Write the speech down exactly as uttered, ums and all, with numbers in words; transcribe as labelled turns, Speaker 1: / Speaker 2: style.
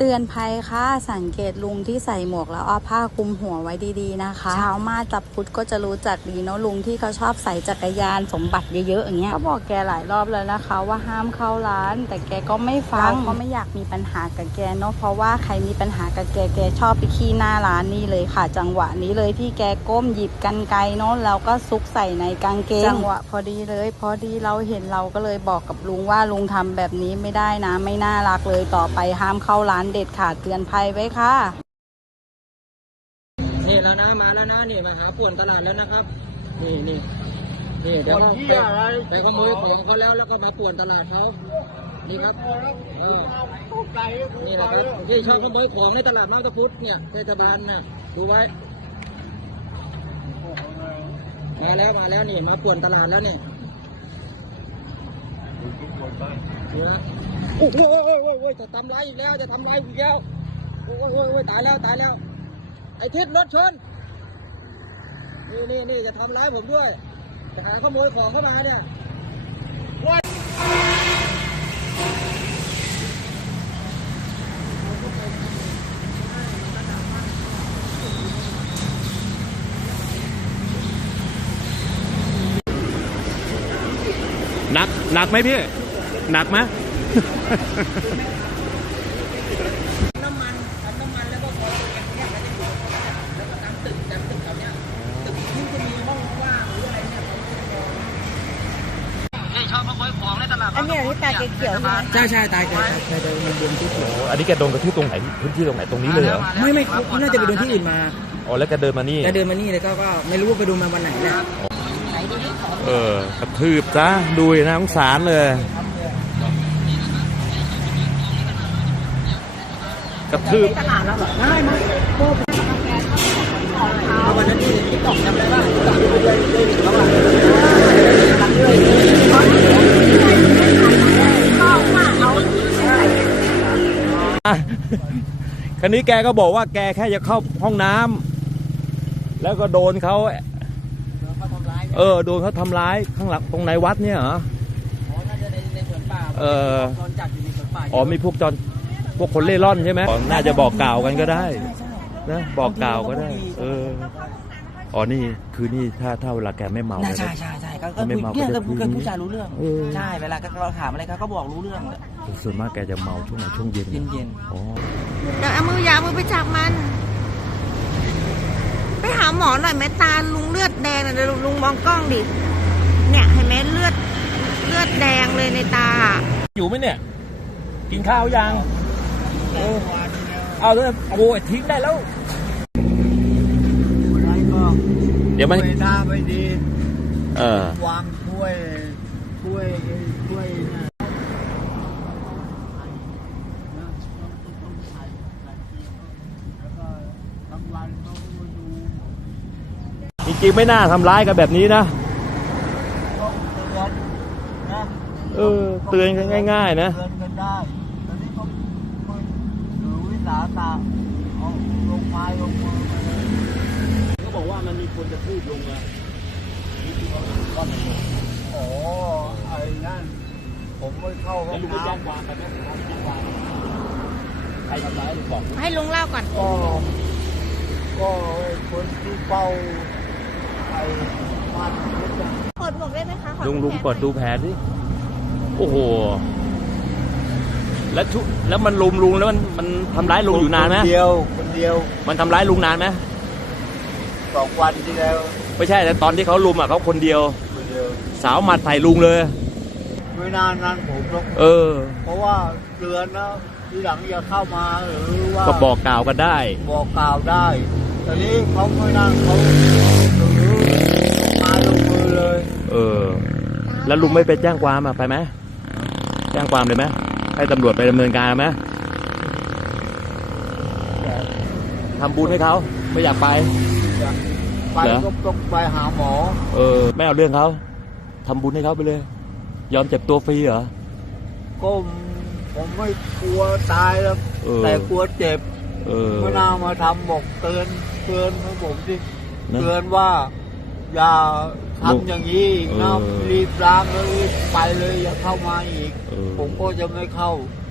Speaker 1: ตือนภัยค่ะสังเกตลุงที่ใส่หมวกแล้วเอาผ้าคลุมหัวไว้ดีๆนะคะชาวมาจับพุทธก็จะรู้จักดีเนาะลุงที่เขาชอบใส่จักรยานสมบัติเยอะๆอย่างเงี้ยก็บอกแกหลายรอบแล้วนะคะว่าห้ามเข้าร้านแต่แกก็ไม่ฟังก็ไม่อยากมีปัญหากับแกเนาะเพราะว่าใครมีปัญหากับแกแกชอบไปขี้หน้าร้านนี่เลยค่ะจังหวะนี้เลยที่แกก้มหยิบกรรไกรเนาะแล้วก็ซุกใส่ในกางเกงจังหวะพอดีเลยพอดีเราเห็นเราก็เลยบอกกับลุงว่าลุงทำแบบนี้ไม่ได้นะไม่น่ารักเลยต่อไปห้ามเข้าร้านเด็ดขาดเตือนภัยไว้ค่ะ
Speaker 2: นี่แล้วนะมาแล้วนะนี่มาหาป่วนตลาดแล้วนะครับนี่นี่นี่เดี๋ยวไปขโมยของเขาแล้วแล้วก็มาป่วนตลาดเขานี่ครับเออนี่นะครับที่ชอบขโมยของในตลาดมาตาพุทธเนี่ยเทศบาลน่ะดูไว้มาแล้วมาแล้วนี่มาป่วนตลาดแล้วเนี่ยโอ้โหโอ้โหโอ้ยจะทำไรอีกแล้วจะทำไรอีกแล้วโอ้โหโอ้ยตายแล้วตายแล้วไอ้ทิศรถชนนี่นี่นี่จะทำร้ายผมด้วยจะหาขโมยของเข้ามาเนี่ย
Speaker 3: หนักหนักไหมพี่หนักไหม
Speaker 2: น้ำมันน้ำมันแล้วก็พอเนี่ยแล้วก็แล้วก็ตามตึกตามตึกแถวเนี้ยตึกที่จะมีห้องว่างหรืออะไรเนี่ยนี่ชอบขโมยของในตลาดอันนี้ที่ตาเขียวใช่ใช่ตาเขียวใช่ใช่มันโดนที่เขียว
Speaker 3: อันนี้แกโดนกระทืบตรงไหนพื้นที่ตรงไหนตรงนี้เลยเหรอ
Speaker 2: ไม่ไม่น่าจะไปโดนที่อื่นมา
Speaker 3: อ๋อแล้วแกเดินมานี่
Speaker 2: แกเดินมานี่แล้วก็ก็ไม่รู้ว่าไปดูมาวันไหนแหละ
Speaker 3: เออกระทืบจ้าดูนะสงสารเลยกระทืบ
Speaker 2: ตลาดแล้วเหรอได้ไหมโบ้วันนั้นที่ที่ตกจำได้ป่ะตกเลยเลยเขาอ่ะรักเลยเขาว่าเอา
Speaker 3: คันนี้แกก็บอกว่าแกแค่จะเข้าห้องน้ำแล้วก็โดนเขาเออโดนเขาทำร้ายข้างหลังตรงในวัดเนี่ยเหรอ
Speaker 2: อ๋อน่าจะในในสวนป่าเออโดนจับอยู่ในสวนป่า
Speaker 3: อ๋อมีพวกจรพวกคนเล่ร่อนใช่ไหมน่าจะบอกกล่าวกันก็ได้นะบอกกล่าวก็ได้เอออ๋อนี่คือนี่ถ้าถ้าเวลาแกไม่เมา
Speaker 2: ใช่ใช่ใช่ก็ก็ไม่เมาก็จะพูดผู้จารู้เรื่องใช่เวลาเราถามอะไรเขาก็บอกรู้เรื่อง
Speaker 3: ส่วนมากแกจะเมาช่วงไหนช่วงเย็น
Speaker 2: เย็นเย็น
Speaker 3: อ๋อ
Speaker 4: เดี๋ยวเอามืออย่ามือไปจับมันไปหาหมอหน่อยแม่ตาลุงเลือดแดงนะเดี๋ยวลุงมองกล้องดิเนี่ยเห็นไหมเลือดเลือดแดงเลยในตา
Speaker 3: อยู่ไหมเนี่ยกินข้าวยังเออเอาเลยโอ้ยทิ้งได้แล้วเดี๋ยวมัน
Speaker 2: หน้าไม่ดี
Speaker 3: เออ
Speaker 2: วางถ้วยถ้วยถ้วย
Speaker 3: จริงๆไม่น่าทำร้ายกันแบบนี้นะเออเตือนกันง่ายๆนะ
Speaker 2: เตือนกันได้ตอนนี้ก็ถือวิสาสะเอาลงไม้ลงมือมาเลยก็บอกว่ามันมีคนจะพูดลงอะโอ้ไอ้นั่นผมไม่เข้าห้องน้ำแจ้งความไปไหมแจ้งความใครทำร้ายหรือบอก
Speaker 4: ให้ลุงเล่าก่อน
Speaker 2: ก็ก็คนที่เฝ้าไอ้บ้าน
Speaker 4: เปิดหมวกได้ไหมคะ
Speaker 3: ลุงลุงเปิดดูแผลดิโอ้โหแล้วชุแล้วมันลุมลุงแล้วมันมันทำร้ายลุงอยู่นานไหม
Speaker 2: คนเดียวคนเดียว
Speaker 3: มันทำร้ายลุงนานไหม
Speaker 2: สองวันที่แล้ว
Speaker 3: ไม่ใช่แต่ตอนที่เขาลุมอ่ะเขาคนเดียว
Speaker 2: คนเดียว
Speaker 3: สาวหมัดใส่ลุงเลย
Speaker 2: ไม่นานนั้นผมหรอก
Speaker 3: เออ
Speaker 2: เพราะว่าเตือนนะทีหลังอย่าเข้ามาหรือว่า
Speaker 3: ก็บอกกล่าวกันได้
Speaker 2: บอกกล่าวได้ตอนนี้เขาไม่นั่งเขาหรือมาลงมือเลย
Speaker 3: เออแล้วลุงไม่ไปแจ้งความอ่ะไปไหมแจ้งความเลยไหมให้ตำรวจไปดำเนินการไหมทำบุญให้เขาไม่อยากไป
Speaker 2: ไปก็ต้องไปหาหมอ
Speaker 3: เออไม่เอาเรื่องเขาทำบุญให้เขาไปเลยยอมเจ็บตัวฟรีเหรอ
Speaker 2: ก็ผมไม่กลัวตายแล้วแต่กลัวเจ็บไม่น่ามาทำบอกเตือนเตือนให้ผมสิเตือนว่าอย่าทำอย่างนี้อีกนะรีบล้างแล้วรีบไปเลยอย่าเข้ามาอีกผมก็จะไม่เข้า